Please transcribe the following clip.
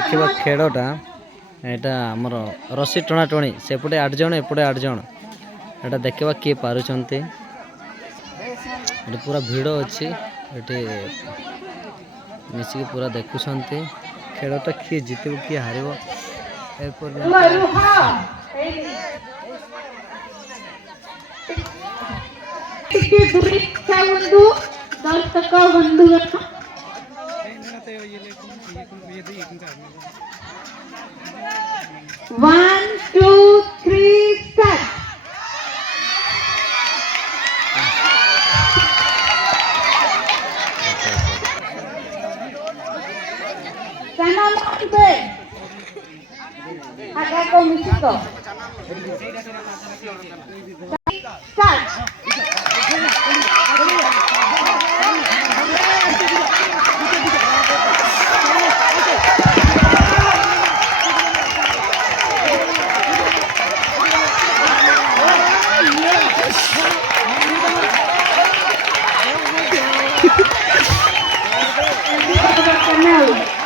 देखा खेड़टा यहाँ आमर रसी टणा टणी सेपटे 8 जन एपटे 8 जन यहाँ देखा किए पारुंट पूरा भिड़ अच्छी ये मिसिक पूरा देखुं खेलटा किए जितब किए हार दर्शक बंधु 1 2 3 start channel पे agak komisi ko start channel